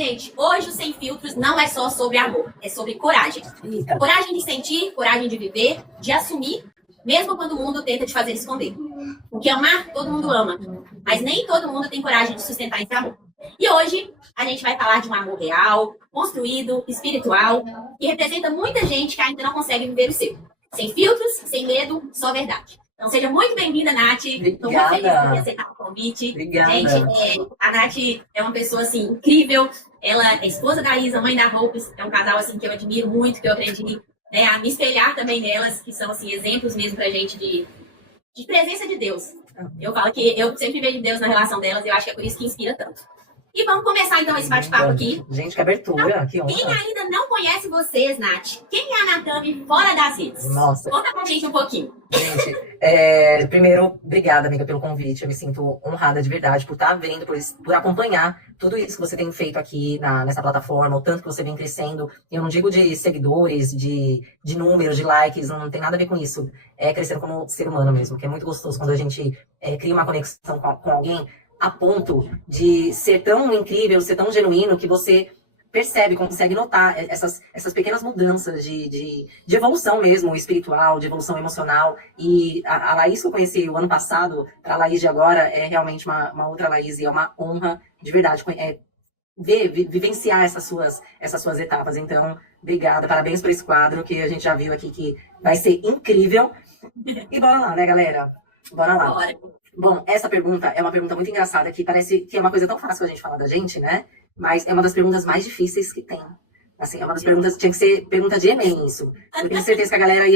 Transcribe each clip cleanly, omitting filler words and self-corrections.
gente, hoje o Sem Filtros não é só sobre amor, é sobre coragem. Eita. Coragem de sentir, coragem de viver, de assumir, mesmo quando o mundo tenta te fazer esconder. Porque amar, todo mundo ama, mas nem todo mundo tem coragem de sustentar esse amor. E hoje a gente vai falar de um amor real, construído, espiritual, que representa muita gente que ainda não consegue viver o seu. Sem filtros, sem medo, só verdade. Então seja muito bem-vinda, Nath. Estou muito feliz por ter aceitado o convite. Obrigada. Gente, a Nath é uma pessoa assim incrível. Ela é esposa da Isa, mãe da Hopes. É um casal assim que eu admiro muito, que eu aprendi, né, a me espelhar também nelas, que são assim exemplos mesmo pra gente de presença de Deus. Eu falo que eu sempre vejo Deus na relação delas e eu acho que é por isso que inspira tanto. E vamos começar então esse bate-papo aqui. Gente, que abertura, que honra. Quem ainda não conhece vocês, Nath, quem é a Natami fora das redes? Nossa. Conta pra gente um pouquinho. Gente, primeiro, obrigada, amiga, pelo convite. Eu me sinto honrada de verdade por estar vendo, por acompanhar tudo isso que você tem feito aqui nessa plataforma, o tanto que você vem crescendo. Eu não digo de seguidores, de números, de likes, não tem nada a ver com isso. É crescendo como ser humano mesmo, que é muito gostoso quando a gente cria uma conexão com alguém a ponto de ser tão incrível, ser tão genuíno, que você percebe, consegue notar essas pequenas mudanças de evolução mesmo, espiritual, de evolução emocional. E a Laís que eu conheci o ano passado, para a Laís de agora, é realmente uma outra Laís, e é uma honra, de verdade, vivenciar essas suas etapas. Então, obrigada, parabéns por esse quadro, que a gente já viu aqui que vai ser incrível. E bora lá, né, galera? Bora lá. Bora. Bom, essa pergunta é uma pergunta muito engraçada, que parece que é uma coisa tão fácil a gente falar da gente, né? Mas é uma das perguntas mais difíceis que tem. Assim, é uma das perguntas, tinha que ser pergunta de Enem, isso. Eu tenho certeza que a galera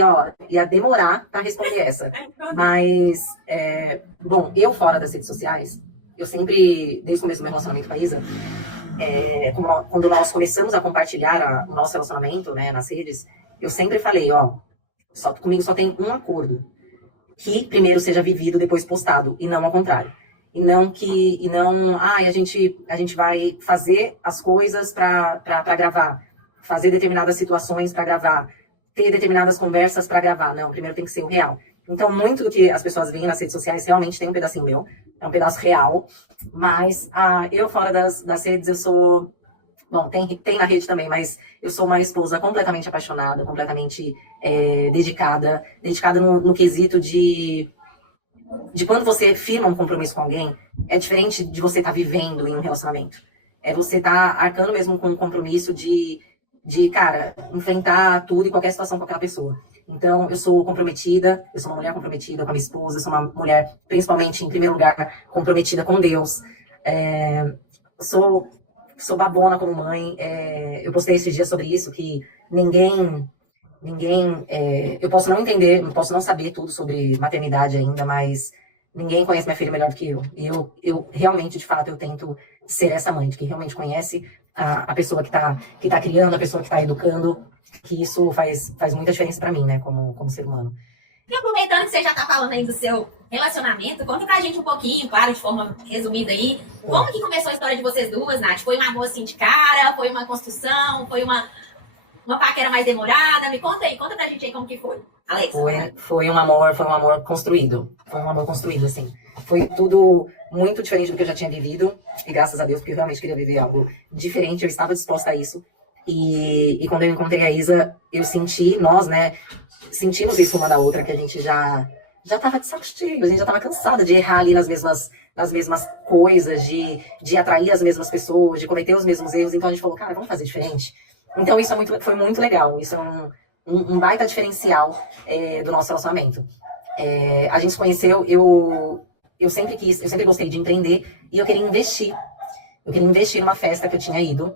ia demorar pra responder essa. Mas, bom, eu fora das redes sociais, eu sempre, desde o começo do meu relacionamento com a Isa, quando nós começamos a compartilhar o nosso relacionamento, né, nas redes, eu sempre falei, comigo só tem um acordo. Que primeiro seja vivido, depois postado, e não ao contrário. A gente vai fazer as coisas para gravar, fazer determinadas situações para gravar, ter determinadas conversas para gravar. Não, primeiro tem que ser o real. Então, muito do que as pessoas veem nas redes sociais realmente tem um pedacinho meu, é um pedaço real, mas eu fora das redes, eu sou... Bom, tem na rede também, mas eu sou uma esposa completamente apaixonada, completamente dedicada no quesito de quando você firma um compromisso com alguém, é diferente de você estar vivendo em um relacionamento. É você estar arcando mesmo com um compromisso de, cara, enfrentar tudo e qualquer situação com aquela pessoa. Então, eu sou comprometida, eu sou uma mulher comprometida com a minha esposa, eu sou uma mulher, principalmente, em primeiro lugar, comprometida com Deus. Sou babona como mãe. Eu postei esses dias sobre isso, que ninguém eu posso não entender, posso não saber tudo sobre maternidade ainda, mas ninguém conhece minha filha melhor do que eu. E eu realmente, de fato, eu tento ser essa mãe, que realmente conhece a pessoa que tá criando, a pessoa que tá educando, que isso faz muita diferença pra mim, né, como ser humano. E aproveitando que você já tá falando aí do seu relacionamento, conta pra gente um pouquinho, claro, de forma resumida aí, como que começou a história de vocês duas, Nath? Foi um amor assim de cara? Foi uma construção? Foi uma paquera mais demorada? Me conta aí, conta pra gente aí como que foi. Alex. Foi um amor construído. Foi um amor construído, assim. Foi tudo muito diferente do que eu já tinha vivido, e graças a Deus, porque eu realmente queria viver algo diferente, eu estava disposta a isso. E quando eu encontrei a Isa, eu senti, nós, né, sentimos isso uma da outra, que a gente já tava de saco cheio, a gente já tava cansada de errar ali nas mesmas coisas, de atrair as mesmas pessoas, de cometer os mesmos erros. Então a gente falou, cara, vamos fazer diferente? Então isso foi muito legal, isso é um baita diferencial do nosso relacionamento. A gente se conheceu, eu sempre gostei de empreender, e eu queria investir. Eu queria investir numa festa que eu tinha ido,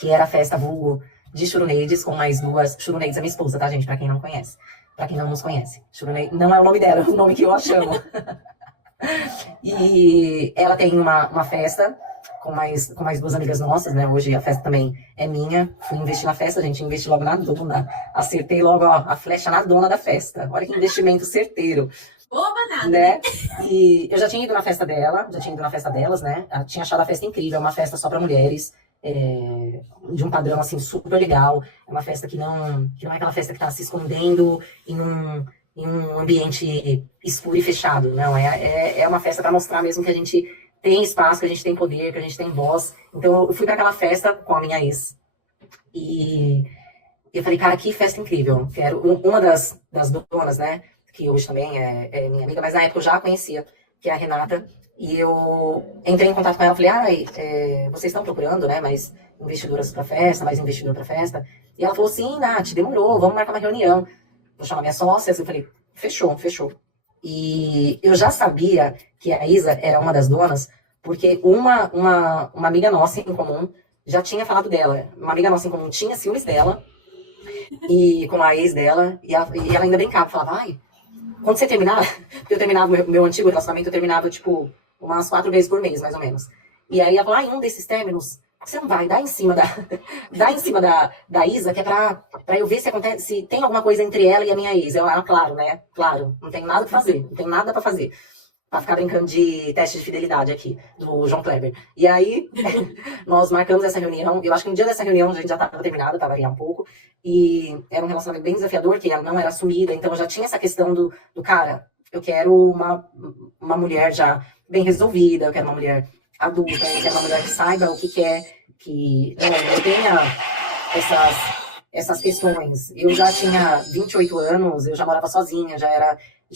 que era a festa vulgo de Churuneides, com mais duas. Churuneides é minha esposa, tá, gente? Pra quem não conhece. Pra quem não nos conhece. Churuneides não é o nome dela, é o nome que eu a chamo. E ela tem uma festa com mais duas amigas nossas, né? Hoje a festa também é minha. Fui investir na festa, a gente investiu logo na dona. Acertei logo a flecha na dona da festa. Olha que investimento certeiro. Oba, nada. Né? E eu já tinha ido na festa delas, né? Eu tinha achado a festa incrível, uma festa só pra mulheres. De um padrão assim super legal. É uma festa que não é aquela festa que tá se escondendo em um ambiente escuro e fechado. Não, é uma festa para mostrar mesmo que a gente tem espaço, que a gente tem poder, que a gente tem voz. Então eu fui para aquela festa com a minha ex. E eu falei, cara, que festa incrível. Quero uma das donas, né? Que hoje também é minha amiga, mas na época eu já a conhecia, que é a Renata. E eu entrei em contato com ela, falei, vocês estão procurando, né, mais investidoras para festa, mais investidor para festa. E ela falou, sim, Nath, demorou, vamos marcar uma reunião. Vou chamar minhas sócias. Eu falei, fechou. E eu já sabia que a Isa era uma das donas, porque uma amiga nossa em comum já tinha falado dela. Uma amiga nossa em comum tinha ciúmes dela, e com a ex dela, e ela ainda brincava, falava, quando você terminar, porque eu terminava meu antigo relacionamento, eu terminava, tipo, umas 4 vezes por mês, mais ou menos. E aí ela falou, em um desses términos, você não vai, dá em cima da Isa, que é pra eu ver se acontece, se tem alguma coisa entre ela e a minha ex. Claro, né? Claro, não tem nada pra fazer, não tem nada pra fazer. Pra ficar brincando de teste de fidelidade aqui, do João Kleber. E aí, nós marcamos essa reunião. Eu acho que no dia dessa reunião a gente já estava terminado, para variar um pouco. E era um relacionamento bem desafiador, que ela não era assumida. Então já tinha essa questão do cara, eu quero uma mulher já bem resolvida, eu quero uma mulher adulta, eu quero uma mulher que saiba o que quer, que não tenha essas questões. Eu já tinha 28 anos, eu já morava sozinha, já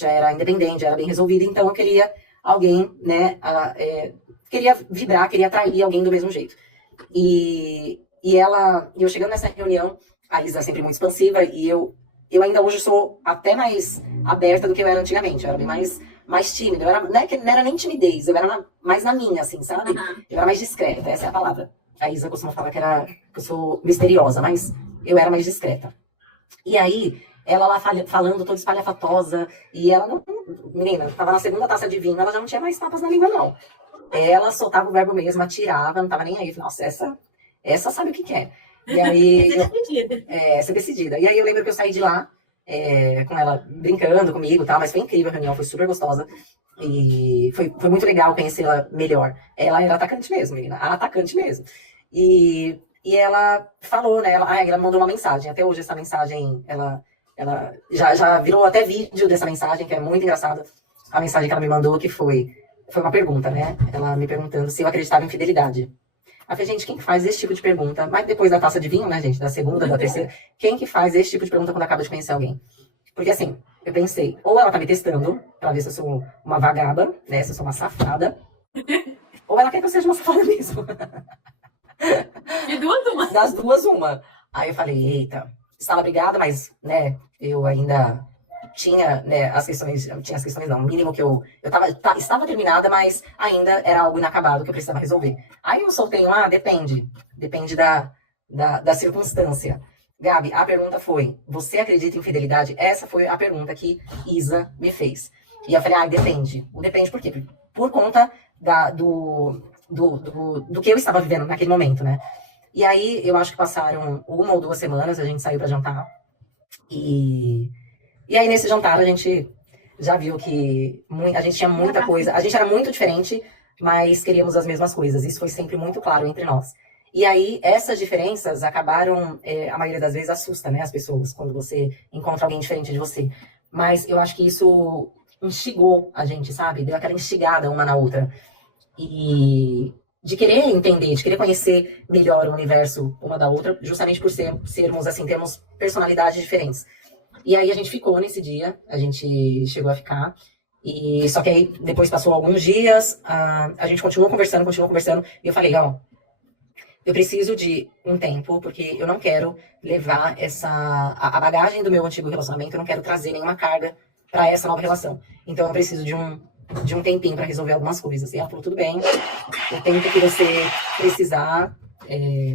era independente, já era bem resolvida, então eu queria alguém, né, queria vibrar, queria atrair alguém do mesmo jeito. E eu chegando nessa reunião, a Isa é sempre muito expansiva, e eu ainda hoje sou até mais aberta do que eu era antigamente, eu era bem mais tímida, não era nem timidez, eu era mais na minha, assim, sabe? Eu era mais discreta, essa é a palavra. A Isa costuma falar que eu sou misteriosa, mas eu era mais discreta. E aí, ela lá falando toda espalhafatosa, e ela não... Menina, tava na segunda taça de vinho, ela já não tinha mais tapas na língua, não. Ela soltava o verbo mesmo, atirava, não tava nem aí. Nossa, essa sabe o que quer. E aí... Essa é decidida. E aí eu lembro que eu saí de lá, com ela brincando comigo e tal, mas foi incrível a reunião, foi super gostosa. E foi muito legal conhecê-la melhor. Ela era atacante mesmo, menina, atacante mesmo. E ela falou, né, ela mandou uma mensagem. Até hoje essa mensagem, ela já virou até vídeo dessa mensagem, que é muito engraçada. A mensagem que ela me mandou, que foi uma pergunta, né? Ela me perguntando se eu acreditava em fidelidade. Eu falei, gente, quem que faz esse tipo de pergunta? Mas depois da taça de vinho, né, gente? Da segunda, da terceira. Quem que faz esse tipo de pergunta quando acaba de conhecer alguém? Porque assim, eu pensei, ou ela tá me testando pra ver se eu sou uma vagaba, né? Se eu sou uma safada. Ou ela quer que eu seja uma safada mesmo. De duas, uma. Das duas, uma. Aí eu falei, eita, estava brigada, mas, né, eu ainda tinha, né, as questões não, o mínimo que eu estava terminada, mas ainda era algo inacabado que eu precisava resolver. Aí eu soltei depende da circunstância. Gabi, a pergunta foi, você acredita em fidelidade? Essa foi a pergunta que Isa me fez. E eu falei, depende. Depende por quê? Por conta do que eu estava vivendo naquele momento, né? E aí, eu acho que passaram 1 ou 2 semanas, a gente saiu pra jantar. E aí, nesse jantar, a gente já viu que a gente tinha muita coisa. A gente era muito diferente, mas queríamos as mesmas coisas. Isso foi sempre muito claro entre nós. E aí, essas diferenças acabaram, a maioria das vezes, assusta, né, as pessoas, quando você encontra alguém diferente de você. Mas eu acho que isso instigou a gente, sabe? Deu aquela instigada uma na outra. E de querer entender, de querer conhecer melhor o universo uma da outra, justamente por sermos, assim, termos personalidades diferentes. E aí a gente ficou nesse dia, a gente chegou a ficar, e só que aí depois passou alguns dias, a gente continuou conversando, e eu falei, eu preciso de um tempo, porque eu não quero levar a bagagem do meu antigo relacionamento, eu não quero trazer nenhuma carga para essa nova relação. Então eu preciso de um tempinho para resolver algumas coisas. E ela falou, tudo bem, o tempo que você precisar,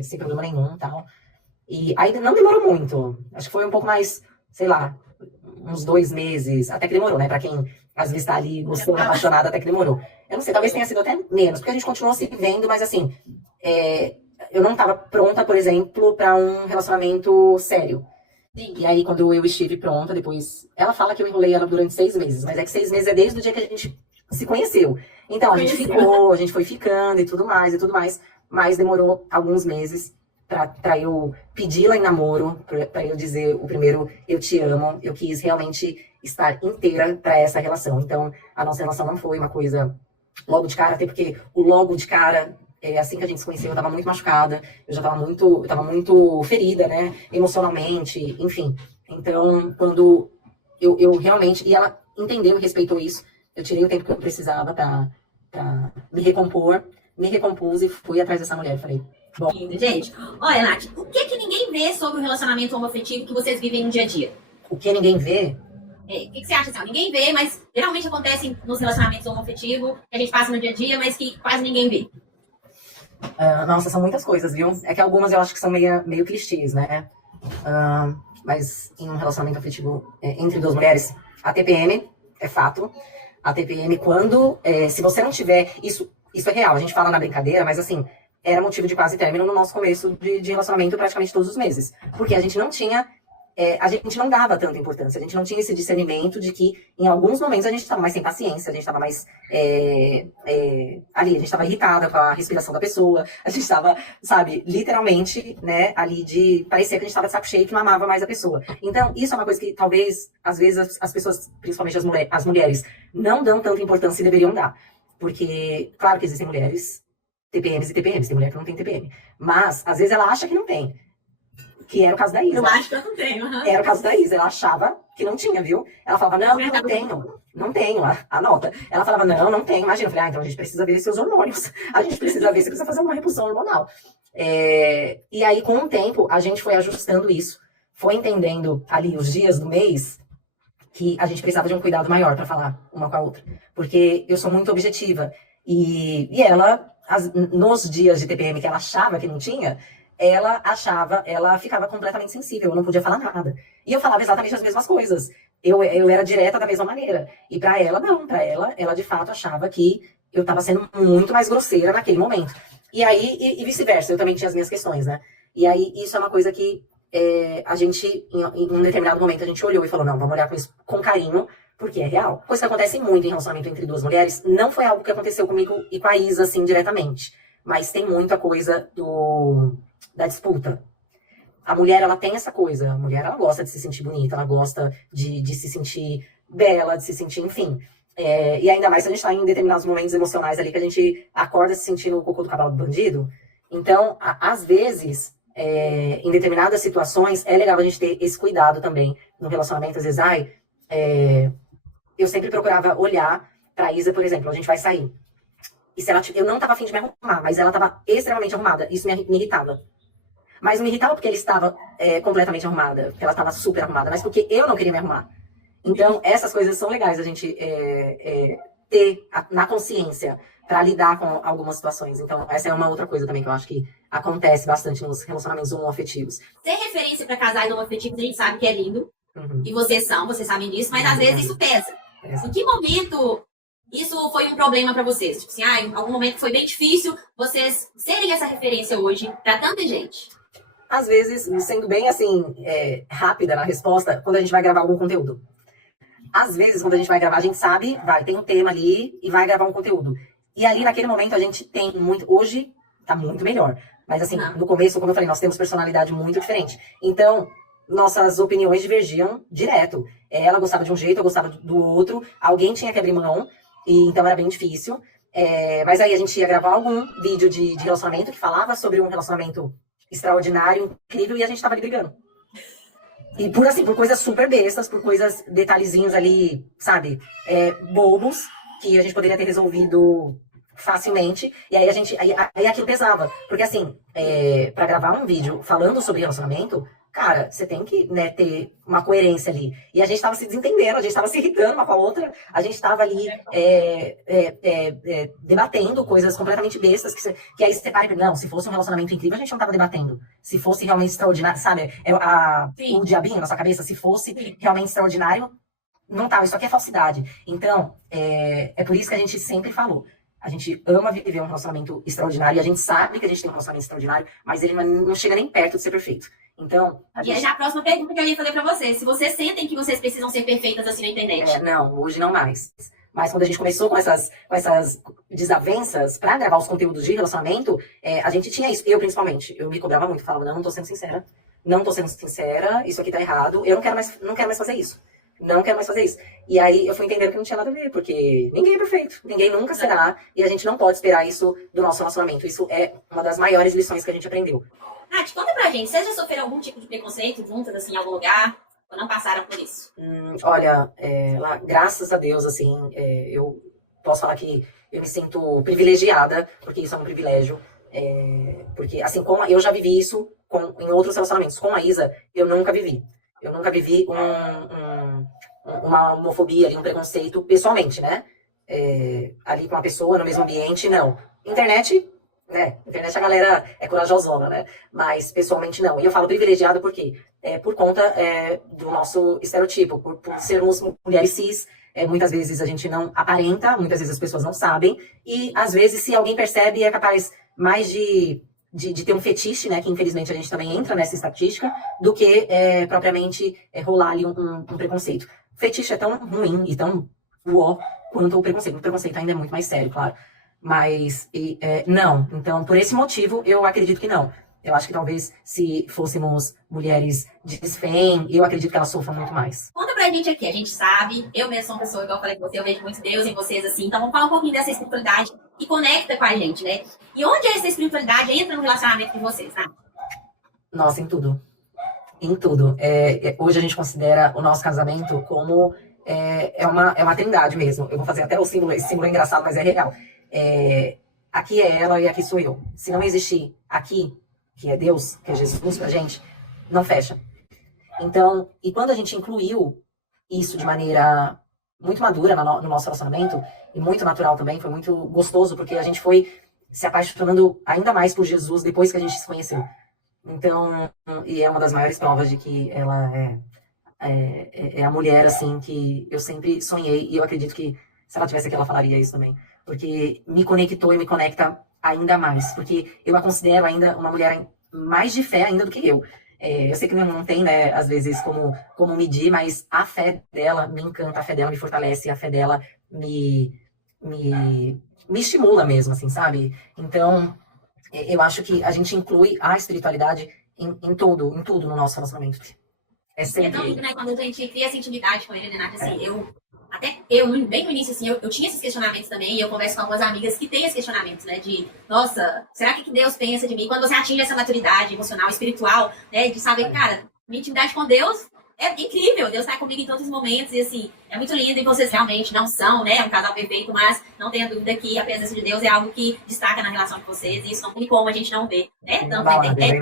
sem problema nenhum, tal. E aí não demorou muito, acho que foi um pouco mais, sei lá, uns 2 meses, até que demorou, né? Pra quem às vezes tá ali gostando, apaixonado, até que demorou. Eu não sei, talvez tenha sido até menos, porque a gente continuou se vendo, mas assim, eu não tava pronta, por exemplo, pra um relacionamento sério. Sim. E aí, quando eu estive pronta, depois... Ela fala que eu enrolei ela durante 6 meses, mas é que 6 meses é desde o dia que a gente se conheceu. Então, a gente ficou, a gente foi ficando e tudo mais, mas demorou alguns meses pra eu pedi-la em namoro, pra eu dizer o primeiro eu te amo. Eu quis realmente estar inteira pra essa relação. Então, a nossa relação não foi uma coisa logo de cara, até porque o logo de cara, assim que a gente se conheceu, eu tava muito machucada, eu tava muito ferida, né, emocionalmente, enfim. Então, quando eu realmente, e ela entendeu e respeitou isso, eu tirei o tempo que eu precisava pra me recompor, me recompus e fui atrás dessa mulher. Falei, bom, Gente, olha, Nath, o que ninguém vê sobre o relacionamento homoafetivo que vocês vivem no dia a dia? o que ninguém vê, O que você acha assim? Ó, ninguém vê, mas geralmente acontece nos relacionamentos homoafetivos que a gente passa no dia a dia, mas que quase ninguém vê. nossa, são muitas coisas, viu? É que algumas eu acho que são meio clichês, né? Mas em um relacionamento afetivo entre duas mulheres, a TPM é fato. A TPM, se você não tiver, isso é real, a gente fala na brincadeira, mas assim, era motivo de quase término no nosso começo de relacionamento praticamente todos os meses. Porque a gente não tinha, a gente não dava tanta importância, a gente não tinha esse discernimento de que em alguns momentos a gente estava mais sem paciência, a gente estava mais ali, a gente estava irritada com a respiração da pessoa, a gente estava, sabe, literalmente, né, ali de parecer que a gente estava de saco cheio, que não amava mais a pessoa. Então, isso é uma coisa que talvez, às vezes, as pessoas, principalmente as mulheres, não dão tanta importância e deveriam dar. Porque, claro que existem mulheres TPMs e TPMs, tem mulher que não tem TPM. Mas, às vezes, ela acha que não tem. Que era o caso da Isa. Eu acho que eu não tenho. Era o caso da Isa. Ela achava que não tinha, viu? Ela falava, não tenho. Não tenho, anota. Ela falava, não tenho. Imagina, eu falei, então a gente precisa ver seus hormônios. A gente precisa ver, você precisa fazer uma reposição hormonal. E aí, com o tempo, a gente foi ajustando isso. Foi entendendo ali os dias do mês que a gente precisava de um cuidado maior para falar uma com a outra. Porque eu sou muito objetiva. E ela, nos dias de TPM que ela achava que não tinha, ela ficava completamente sensível, eu não podia falar nada. E eu falava exatamente as mesmas coisas. Eu era direta da mesma maneira. E pra ela, não. Pra ela de fato achava que eu tava sendo muito mais grosseira naquele momento. E aí, e vice-versa, eu também tinha as minhas questões, né? E aí, isso é uma coisa que a gente, em um determinado momento, a gente olhou e falou, não, vamos olhar com isso com carinho, porque é real. Coisa que acontece muito em relacionamento entre duas mulheres, não foi algo que aconteceu comigo e com a Isa, assim, diretamente. Mas tem muita coisa da disputa. A mulher, ela tem essa coisa. A mulher, ela gosta de se sentir bonita, ela gosta de se sentir bela, de se sentir, enfim. E ainda mais se a gente tá em determinados momentos emocionais ali, que a gente acorda se sentindo o cocô do cavalo do bandido. Então, às vezes, em determinadas situações, é legal a gente ter esse cuidado também no relacionamento. Às vezes, eu sempre procurava olhar pra Isa, por exemplo, a gente vai sair. E se eu não tava afim de me arrumar, mas ela tava extremamente arrumada. Isso me irritava. Mas não me irritava porque ele estava completamente arrumada, porque ela estava super arrumada, mas porque eu não queria me arrumar. Então, essas coisas são legais a gente ter na consciência para lidar com algumas situações. Então, essa é uma outra coisa também que eu acho que acontece bastante nos relacionamentos homoafetivos. Ser referência para casais homoafetivos, a gente sabe que é lindo. Uhum. E vocês sabem disso, mas às vezes isso pesa. Em que momento isso foi um problema para vocês? Tipo assim, em algum momento foi bem difícil vocês serem essa referência hoje para tanta gente? Às vezes, sendo bem assim, rápida na resposta, quando a gente vai gravar algum conteúdo. Às vezes, quando a gente vai gravar, a gente sabe, tem um tema ali e vai gravar um conteúdo. E ali, naquele momento, a gente tem muito... Hoje, tá muito melhor. Mas assim, no começo, como eu falei, nós temos personalidade muito diferente. Então, nossas opiniões divergiam direto. Ela gostava de um jeito, eu gostava do outro. Alguém tinha que abrir mão, e então era bem difícil. Mas aí a gente ia gravar algum vídeo de relacionamento que falava sobre um relacionamento extraordinário, incrível, e a gente tava ali brigando. E por coisas super bestas, por coisas, detalhezinhos ali, sabe, bobos, que a gente poderia ter resolvido facilmente, e aí aí aquilo pesava. Porque assim, pra gravar um vídeo falando sobre relacionamento, cara, você tem que, né, ter uma coerência ali. E a gente tava se desentendendo, a gente tava se irritando uma com a outra, a gente tava ali debatendo coisas completamente bestas, que aí você para e pensa, não, se fosse um relacionamento incrível, a gente não tava debatendo. Se fosse realmente extraordinário, sabe, o diabinho na sua cabeça, se fosse realmente extraordinário, não tava, isso aqui é falsidade. Então, é por isso que a gente sempre falou. A gente ama viver um relacionamento extraordinário e a gente sabe que a gente tem um relacionamento extraordinário, mas ele não chega nem perto de ser perfeito. Então, E é já a próxima pergunta que eu ia fazer pra vocês. Se vocês sentem que vocês precisam ser perfeitas assim na internet. Não, hoje não mais. Mas quando a gente começou com essas desavenças pra gravar os conteúdos de relacionamento, a gente tinha isso. Eu, principalmente. Eu me cobrava muito. Falava, não tô sendo sincera. Não tô sendo sincera. Isso aqui tá errado. Eu não quero mais fazer isso. não quero mais fazer isso. E aí eu fui entender que não tinha nada a ver, porque ninguém é perfeito, ninguém nunca será, e a gente não pode esperar isso do nosso relacionamento. Isso é uma das maiores lições que a gente aprendeu. Nath, conta pra gente, vocês já sofreram algum tipo de preconceito juntas, assim, em algum lugar? Ou não passaram por isso? Olha, lá, graças a Deus, assim, eu posso falar que eu me sinto privilegiada, porque isso é um privilégio. Porque, assim, eu já vivi isso em outros relacionamentos. Com a Isa, eu nunca vivi. Eu nunca vivi uma homofobia, ali, um preconceito pessoalmente, né? Ali com uma pessoa, no mesmo ambiente, não. Internet, né? Internet a galera é corajosona, né? Mas pessoalmente não. E eu falo privilegiada porque por conta do nosso estereotipo, por sermos mulheres cis, muitas vezes a gente não aparenta, muitas vezes as pessoas não sabem, e às vezes se alguém percebe é capaz mais de ter um fetiche, né, que infelizmente a gente também entra nessa estatística, do que propriamente rolar ali um preconceito. O fetiche é tão ruim e tão uó quanto o preconceito. O preconceito ainda é muito mais sério, claro. Mas não. Então, por esse motivo, eu acredito que não. Eu acho que talvez se fôssemos mulheres de desfém, eu acredito que elas sofram muito mais. Conta pra gente aqui, a gente sabe, eu mesmo sou uma pessoa, igual eu falei com você, eu vejo muito Deus em vocês, assim, então vamos falar um pouquinho dessa espiritualidade e conecta com a gente, né? E onde essa espiritualidade entra no relacionamento de vocês, né? Nossa, em tudo. Em tudo. Hoje a gente considera o nosso casamento como uma trindade mesmo. Eu vou fazer até esse símbolo é engraçado, mas é real. Aqui é ela e aqui sou eu. Se não existir aqui, que é Deus, que é Jesus pra gente, não fecha. Então, e quando a gente incluiu isso de maneira muito madura no nosso relacionamento, e muito natural também, foi muito gostoso, porque a gente foi se apaixonando ainda mais por Jesus depois que a gente se conheceu. Então, e é uma das maiores provas de que ela é a mulher, assim, que eu sempre sonhei, e eu acredito que se ela tivesse aqui, ela falaria isso também. Porque me conectou e me conecta ainda mais. Porque eu a considero ainda uma mulher mais de fé ainda do que eu. Eu sei que não tem, né, às vezes, como medir, mas a fé dela me encanta, a fé dela me fortalece, a fé dela me estimula mesmo, assim, sabe? Então, eu acho que a gente inclui a espiritualidade em tudo no nosso relacionamento. É tão sempre... lindo, né? Quando a gente cria essa intimidade com ele, né, Nath? Assim, bem no início, assim, eu tinha esses questionamentos também, e eu converso com algumas amigas que têm esses questionamentos, né? De, nossa, será que Deus pensa de mim? Quando você atinge essa maturidade emocional, espiritual, né? De saber, cara, minha intimidade com Deus é incrível, Deus tá comigo em todos os momentos, e assim, é muito lindo, e vocês realmente não são, né? Um casal perfeito, mas não tenha dúvida que a presença de Deus é algo que destaca na relação de vocês, e isso não tem como a gente não ver, né? Tanto na internet,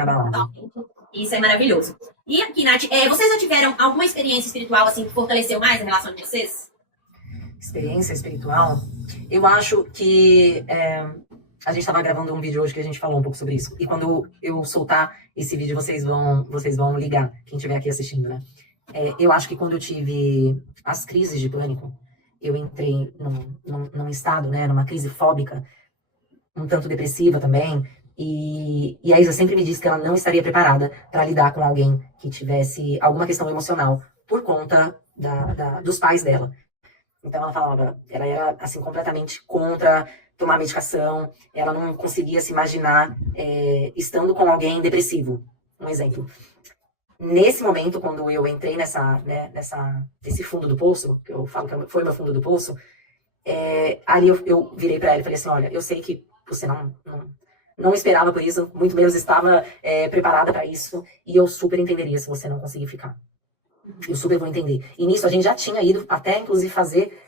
isso é maravilhoso. E aqui, Nath, vocês já tiveram alguma experiência espiritual, assim, que fortaleceu mais a relação de vocês? Experiência espiritual? Eu acho que a gente estava gravando um vídeo hoje que a gente falou um pouco sobre isso. E quando eu soltar esse vídeo, vocês vão ligar, quem estiver aqui assistindo, né? Eu acho que quando eu tive as crises de pânico, eu entrei num estado, né, numa crise fóbica, um tanto depressiva também. E a Isa sempre me disse que ela não estaria preparada para lidar com alguém que tivesse alguma questão emocional por conta dos pais dela. Então ela falava, ela era assim completamente contra tomar medicação, ela não conseguia se imaginar estando com alguém depressivo, um exemplo. Nesse momento, quando eu entrei nesse fundo do poço, que eu falo que foi meu fundo do poço, ali eu virei para ela e falei assim, olha, eu sei que você não esperava por isso, muito menos estava preparada para isso, e eu super entenderia se você não conseguir ficar. Eu super vou entender. E nisso a gente já tinha ido até, inclusive,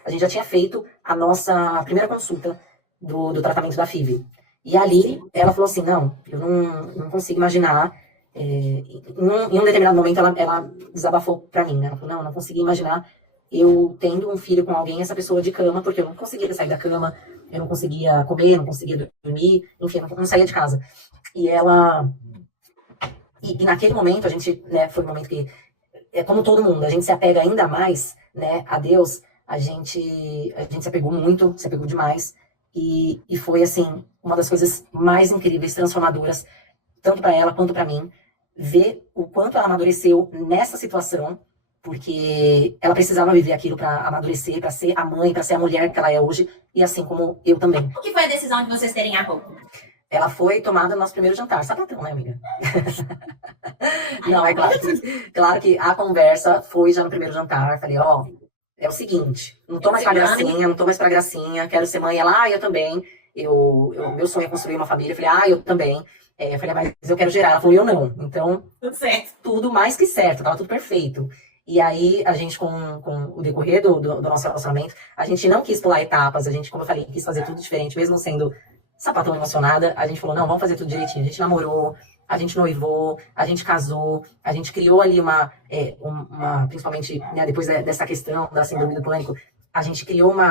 a gente já tinha feito a nossa primeira consulta do tratamento da FIV. E ali ela falou assim, não, eu não consigo imaginar. Em um determinado momento ela desabafou pra mim, né? Ela falou, não consegui imaginar eu tendo um filho com alguém, essa pessoa de cama, porque eu não conseguia sair da cama, eu não conseguia comer, não conseguia dormir, enfim, eu não saía de casa. E ela... E naquele momento, a gente, né, foi um momento que, como todo mundo, a gente se apega ainda mais, né, a Deus, a gente se apegou muito, se apegou demais, e foi, assim, uma das coisas mais incríveis, transformadoras, tanto para ela quanto para mim, ver o quanto ela amadureceu nessa situação, porque ela precisava viver aquilo para amadurecer, para ser a mãe, para ser a mulher que ela é hoje, e assim como eu também. O que foi a decisão de vocês terem a roupa? ela foi tomada no nosso primeiro jantar. Sapatão, né, amiga? Não, é claro que a conversa foi já no primeiro jantar. Falei, ó, é o seguinte, não tô mais pra gracinha, não tô mais pra gracinha, quero ser mãe. Ela, eu também. Meu sonho é construir uma família. Eu falei, eu também. Eu falei, mas eu quero gerar. Ela falou, eu não. Então, Tudo certo. tudo mais que certo, tava tudo perfeito. E aí, a gente, com o decorrer do nosso relacionamento, a gente não quis pular etapas, a gente, como eu falei, quis fazer tudo diferente, mesmo sendo sapatão emocionada, a gente falou, não, vamos fazer tudo direitinho. A gente namorou, a gente noivou, a gente casou, a gente criou ali principalmente, né, depois dessa questão da síndrome do pânico, a gente criou um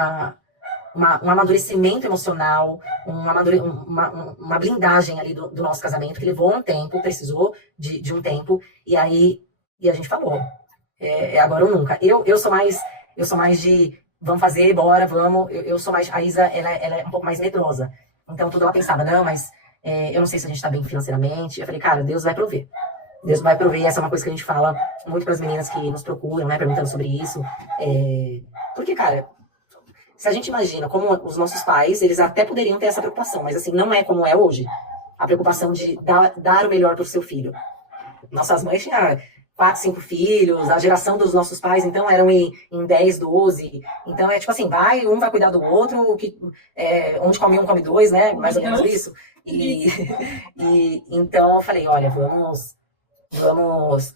amadurecimento emocional, uma blindagem ali do nosso casamento, que levou um tempo, precisou de um tempo, e a gente falou, é agora ou nunca. Eu sou mais de, vamos fazer, bora, vamos, eu sou mais, a Isa, ela é um pouco mais medrosa, então tudo ela pensava, não, mas eu não sei se a gente tá bem financeiramente, eu falei, cara, Deus vai prover. Deus vai prover, essa é uma coisa que a gente fala muito para as meninas que nos procuram, né, perguntando sobre isso, porque, cara, se a gente imagina como os nossos pais, eles até poderiam ter essa preocupação, mas assim, não é como é hoje. A preocupação de dar o melhor para o seu filho. Nossas mães tinham 4, 5 filhos, a geração dos nossos pais, então, eram em 10, 12. Então, é tipo assim, um vai cuidar do outro, onde come um, come dois, né? Mais ou menos isso. Então, eu falei, olha, vamos,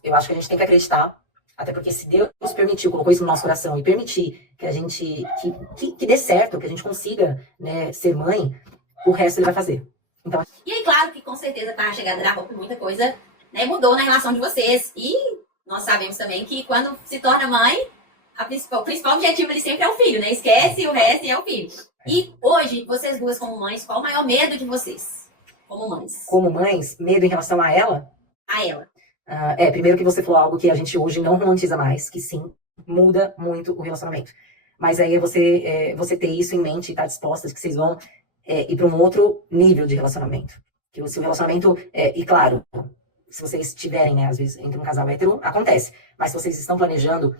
eu acho que a gente tem que acreditar. Até porque se Deus permitiu, colocou isso no nosso coração e permitir que a gente, que dê certo, que a gente consiga, né, ser mãe, o resto ele vai fazer. Então, e aí, claro que com certeza com a chegada da roupa, muita coisa, né, mudou na relação de vocês. E nós sabemos também que quando se torna mãe, o principal objetivo ali sempre é o filho, né? Esquece o resto e é o filho. E hoje, vocês duas como mães, qual o maior medo de vocês? Como mães. Como mães, medo em relação a ela? A ela. Primeiro que você falou algo que a gente hoje não romantiza mais, que sim, muda muito o relacionamento. Mas aí é você ter isso em mente e estar disposta que vocês vão ir para um outro nível de relacionamento. Que o seu relacionamento, e claro, se vocês tiverem, né, às vezes, entre um casal hétero, acontece. Mas se vocês estão planejando,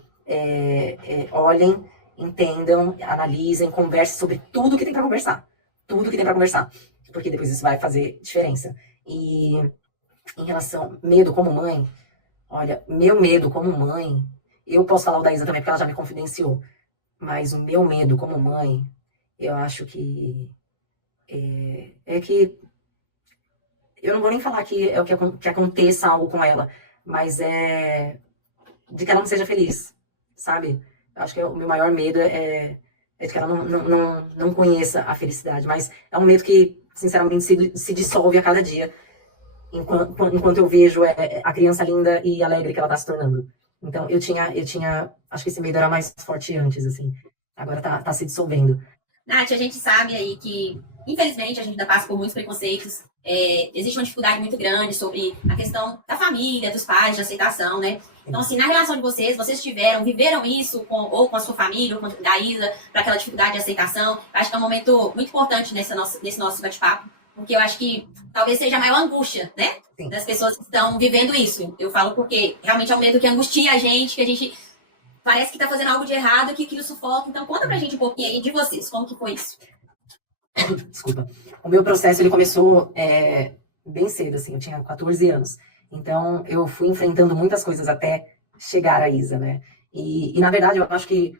olhem, entendam, analisem, conversem sobre tudo que tem para conversar. Tudo que tem para conversar. Porque depois isso vai fazer diferença. E em relação medo como mãe, olha, meu medo como mãe, eu posso falar o da Isa também, porque ela já me confidenciou, mas o meu medo como mãe, eu acho que que eu não vou nem falar que é o que aconteça algo com ela, mas de que ela não seja feliz, sabe? Eu acho que o meu maior medo é de que ela não conheça a felicidade, mas é um medo que, sinceramente, se dissolve a cada dia, enquanto eu vejo a criança linda e alegre que ela tá se tornando. Então, eu tinha, acho que esse medo era mais forte antes, assim. Agora tá se dissolvendo. Nath, a gente sabe aí que, infelizmente, a gente ainda passa por muitos preconceitos. Existe uma dificuldade muito grande sobre a questão da família, dos pais, de aceitação, né? Então, assim, na relação de vocês viveram isso ou com a sua família, ou com a Isa, para aquela dificuldade de aceitação. Eu acho que é um momento muito importante nesse nosso bate-papo, porque eu acho que talvez seja a maior angústia, né? Sim. Das pessoas que estão vivendo isso. Eu falo porque realmente é um medo que angustia a gente, que a gente parece que tá fazendo algo de errado, que aquilo sufoca. Então, conta pra gente um pouquinho aí de vocês, como que foi isso? Desculpa. O meu processo, ele começou bem cedo, assim, eu tinha 14 anos. Então, eu fui enfrentando muitas coisas até chegar a Isa, né? E na verdade, eu acho que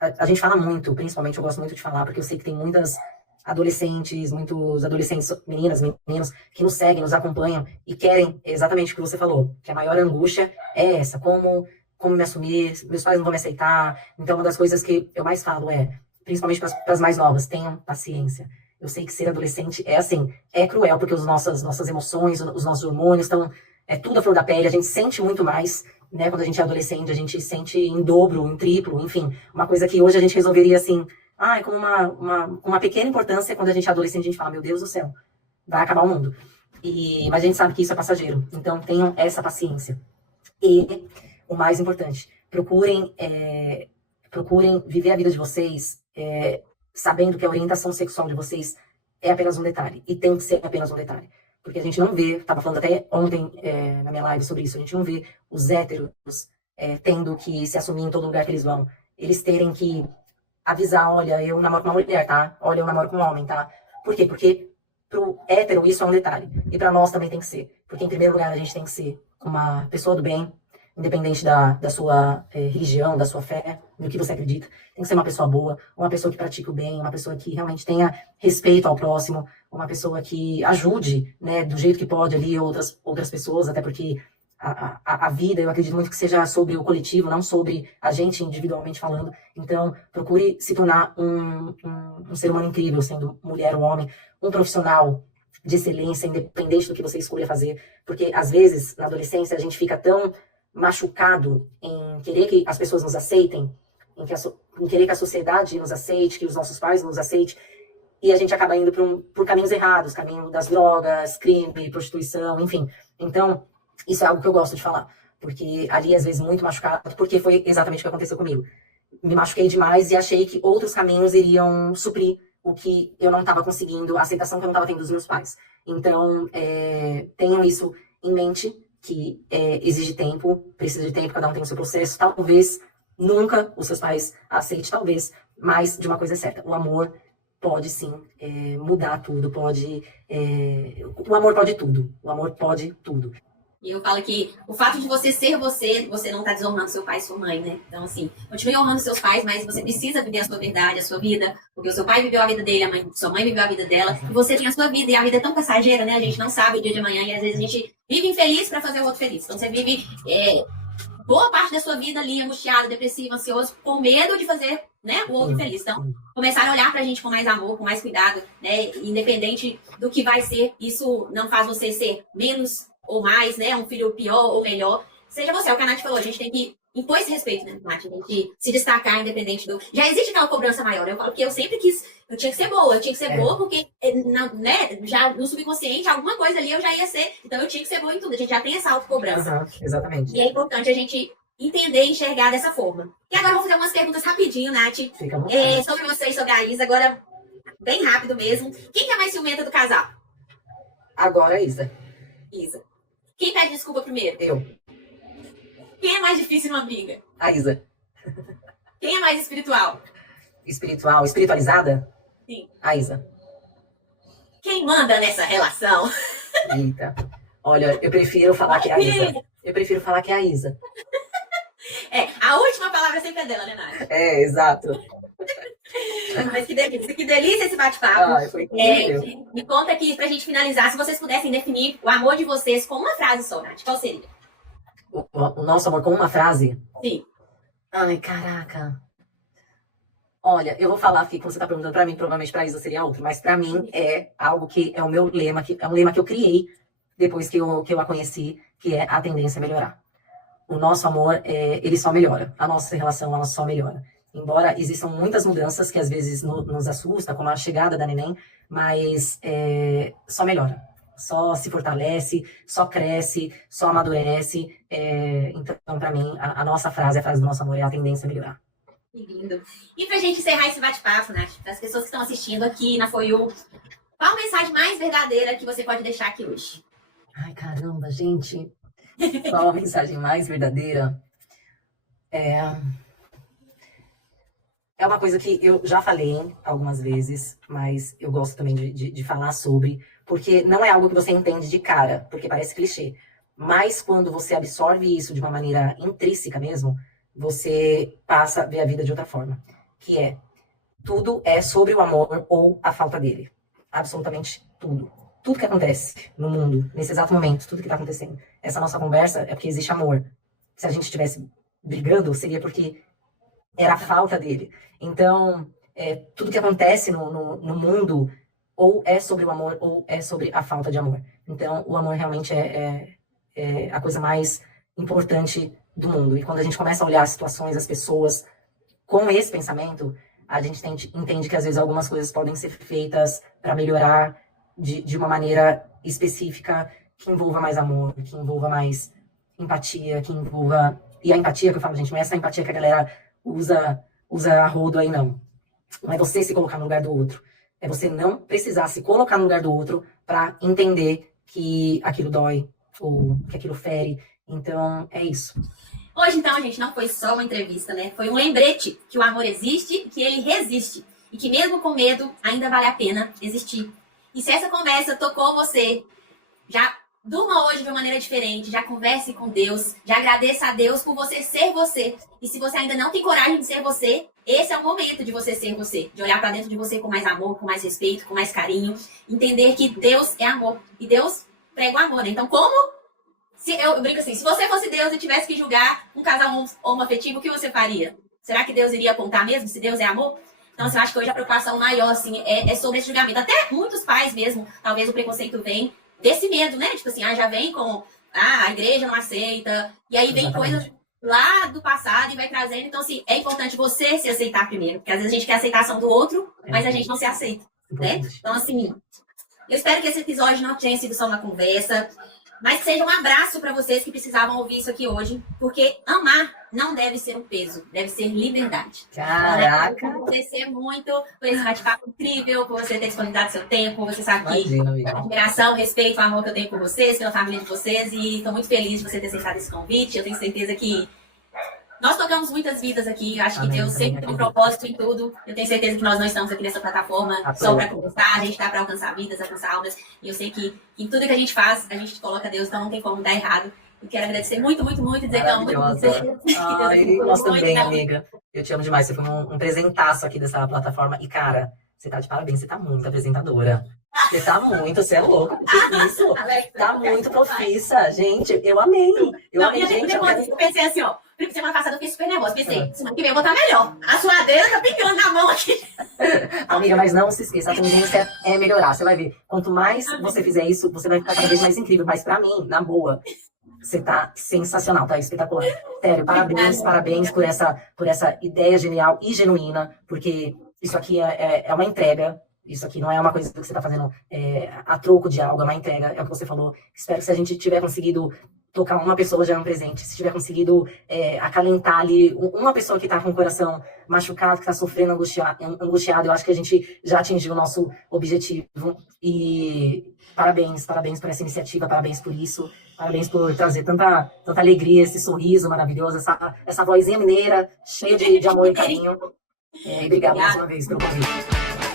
a gente fala muito, principalmente eu gosto muito de falar, porque eu sei que tem muitos adolescentes, meninas, meninos, que nos seguem, nos acompanham e querem exatamente o que você falou, que a maior angústia é essa, como me assumir, meus pais não vão me aceitar. Então, uma das coisas que eu mais falo principalmente para as mais novas, tenham paciência. Eu sei que ser adolescente é cruel, porque as nossas emoções, os nossos hormônios estão, tudo à flor da pele, a gente sente muito mais, né, quando a gente é adolescente, a gente sente em dobro, em triplo, enfim, uma coisa que hoje a gente resolveria assim, com uma pequena importância, quando a gente é adolescente, a gente fala, meu Deus do céu, vai acabar o mundo. Mas a gente sabe que isso é passageiro, então tenham essa paciência. E o mais importante, procurem viver a vida de vocês sabendo que a orientação sexual de vocês é apenas um detalhe. E tem que ser apenas um detalhe. Porque a gente não vê, estava falando até ontem na minha live sobre isso, a gente não vê os héteros tendo que se assumir em todo lugar que eles vão. Eles terem que avisar, olha, eu namoro com uma mulher, tá? Olha, eu namoro com um homem, tá? Por quê? Porque pro hétero isso é um detalhe. E pra nós também tem que ser. Porque, em primeiro lugar, a gente tem que ser uma pessoa do bem, independente da sua religião, da sua fé, do que você acredita. Tem que ser uma pessoa boa, uma pessoa que pratique o bem, uma pessoa que realmente tenha respeito ao próximo, uma pessoa que ajude, né, do jeito que pode ali outras pessoas, até porque a vida, eu acredito muito que seja sobre o coletivo, não sobre a gente individualmente falando. Então, procure se tornar um ser humano incrível, sendo mulher ou homem, um profissional de excelência, independente do que você escolha fazer. Porque, às vezes, na adolescência, a gente fica tão machucado em querer que as pessoas nos aceitem, em querer que a sociedade nos aceite, que os nossos pais nos aceitem, e a gente acaba indo por caminhos errados, caminho das drogas, crime, prostituição, enfim. Então, isso é algo que eu gosto de falar, porque ali, às vezes, muito machucado, porque foi exatamente o que aconteceu comigo. Me machuquei demais e achei que outros caminhos iriam suprir o que eu não estava conseguindo, a aceitação que eu não estava tendo dos meus pais. Então, tenham isso em mente, que exige tempo, precisa de tempo, cada um tem o seu processo. Talvez nunca os seus pais aceitem, talvez, mas de uma coisa é certa, o amor pode sim mudar tudo, o amor pode tudo, o amor pode tudo. E eu falo que o fato de você ser você, você não tá desonrando seu pai e sua mãe, né? Então, assim, continue honrando seus pais, mas você precisa viver a sua verdade, a sua vida, porque o seu pai viveu a vida dele, sua mãe viveu a vida dela, e você tem a sua vida, e a vida é tão passageira, né? A gente não sabe o dia de amanhã, e às vezes a gente vive infeliz pra fazer o outro feliz. Então, você vive boa parte da sua vida ali, angustiado, depressivo, ansioso, com medo de fazer, né, o outro feliz. Então, começar a olhar pra gente com mais amor, com mais cuidado, né? Independente do que vai ser, isso não faz você ser menos ou mais, né? Um filho pior ou melhor. Seja você, é o que a Nath falou, a gente tem que impor esse respeito, né, Nath? A gente se destacar independente do... Já existe aquela cobrança maior. Eu falo que eu sempre quis... Eu tinha que ser boa, porque, né, já no subconsciente, alguma coisa ali eu já ia ser. Então eu tinha que ser boa em tudo. A gente já tem essa autocobrança. Exatamente. E é importante a gente entender e enxergar dessa forma. E agora eu vou fazer umas perguntas rapidinho, Nath. Sobre você e sobre a Isa. Agora, bem rápido mesmo. Quem que é mais ciumenta do casal? Agora, Isa. Isa. Quem pede desculpa primeiro? Eu. Quem é mais difícil numa amiga? A Isa. Quem é mais espiritual? Espiritual? Espiritualizada? Sim. A Isa. Quem manda nessa relação? Eita. Olha, eu prefiro falar que é a Isa. Eu prefiro falar que é a Isa. A última palavra sempre é dela, né, Nath? Exato. Mas que delícia esse bate-papo. Foi incrível. Me conta aqui, pra gente finalizar, se vocês pudessem definir o amor de vocês com uma frase só, Nath, qual seria? O nosso amor com uma frase? Sim. Ai, caraca. Olha, eu vou falar aqui, como você tá perguntando pra mim, provavelmente pra Isa seria outro, mas pra mim é algo que é o meu lema, que é um lema que eu criei depois que eu a conheci, que é a tendência a melhorar. O nosso amor, ele só melhora. A nossa relação, ela só melhora. Embora existam muitas mudanças que às vezes nos assusta, como a chegada da neném, mas só melhora. Só se fortalece, só cresce, só amadurece. Então, pra mim, a nossa frase, a frase do nosso amor é a tendência a melhorar. Que lindo. E pra gente encerrar esse bate-papo, Nath, para as pessoas que estão assistindo aqui na For You, qual a mensagem mais verdadeira que você pode deixar aqui hoje? Ai, caramba, gente. Qual a mensagem mais verdadeira? É uma coisa que eu já falei algumas vezes, mas eu gosto também de falar sobre, porque não é algo que você entende de cara, porque parece clichê. Mas quando você absorve isso de uma maneira intrínseca mesmo, você passa a ver a vida de outra forma. Que é, tudo é sobre o amor ou a falta dele. Absolutamente tudo. Tudo que acontece no mundo, nesse exato momento, tudo que está acontecendo. Essa nossa conversa é porque existe amor. Se a gente estivesse brigando, seria porque era a falta dele. Então, tudo que acontece no mundo ou é sobre o amor ou é sobre a falta de amor. Então, o amor realmente é a coisa mais importante do mundo. E quando a gente começa a olhar as situações, as pessoas, com esse pensamento, a gente entende que às vezes algumas coisas podem ser feitas para melhorar de uma maneira específica, que envolva mais amor, que envolva mais empatia, que envolva... E a empatia que eu falo, gente, não é essa empatia que a galera usa a rodo aí, não. Não é você se colocar no lugar do outro. É você não precisar se colocar no lugar do outro para entender que aquilo dói, ou que aquilo fere. Então, é isso. Hoje, então, gente, não foi só uma entrevista, né? Foi um lembrete que o amor existe, que ele resiste. E que mesmo com medo, ainda vale a pena existir. E se essa conversa tocou você, já durma hoje de uma maneira diferente, já converse com Deus, já agradeça a Deus por você ser você. E se você ainda não tem coragem de ser você, esse é o momento de você ser você, de olhar para dentro de você com mais amor, com mais respeito, com mais carinho, entender que Deus é amor e Deus prega o amor, né? Então, eu brinco assim, se você fosse Deus e tivesse que julgar um casal homoafetivo, o que você faria? Será que Deus iria apontar mesmo, se Deus é amor? Então, assim, eu acho que hoje a preocupação maior, assim, é sobre esse julgamento. Até muitos pais mesmo, talvez o preconceito vem desse medo, né? Tipo assim, já vem com, a igreja não aceita, e aí vem coisas lá do passado e vai trazendo. Então, assim, é importante você se aceitar primeiro, porque às vezes a gente quer a aceitação do outro, mas a gente não se aceita, né? Então, assim, eu espero que esse episódio não tenha sido só uma conversa, mas que seja um abraço para vocês que precisavam ouvir isso aqui hoje, porque amar não deve ser um peso, deve ser liberdade. Caraca! Então, eu agradecer muito por esse bate-papo incrível, por você ter disponibilizado seu tempo, você sabe que admiração, respeito, amor que eu tenho por vocês, pela família de vocês, e estou muito feliz de você ter aceitado esse convite. Eu tenho certeza que nós tocamos muitas vidas aqui, eu acho que Deus sempre tem um propósito em tudo. Eu tenho certeza que nós não estamos aqui nessa plataforma só para conversar, a gente está para alcançar vidas, alcançar almas. E eu sei que em tudo que a gente faz, a gente coloca Deus, então não tem como dar errado. Eu quero agradecer muito, muito, muito, dizer que eu amo muito você. Nós também, amiga. Eu te amo demais, você foi um presentaço aqui dessa plataforma. E, cara, você tá de parabéns, você tá muito apresentadora. Você é louco, que isso? Tá muito profissa. Gente, eu amei. Gente. Eu pensei assim, ó. Semana passada eu fiquei super nervosa. Pensei, semana que vem eu vou estar melhor. A suadeira tá pingando na mão aqui. Amiga, mas não se esqueça, a tendência é melhorar. Você vai ver, quanto mais você fizer isso, você vai ficar cada vez mais incrível. Mas pra mim, na boa, você tá sensacional, tá espetacular. Sério, parabéns por essa ideia genial e genuína, porque isso aqui é uma entrega. Isso aqui não é uma coisa que você está fazendo a troco de algo, é uma entrega, é o que você falou. Espero que se a gente tiver conseguido tocar uma pessoa já é um presente, se tiver conseguido acalentar ali uma pessoa que está com o coração machucado, que está sofrendo, angustiado, eu acho que a gente já atingiu o nosso objetivo. E parabéns por essa iniciativa, parabéns por isso, parabéns por trazer tanta alegria, esse sorriso maravilhoso, essa vozinha mineira, cheia de amor e carinho. Obrigada mais uma vez pelo convite.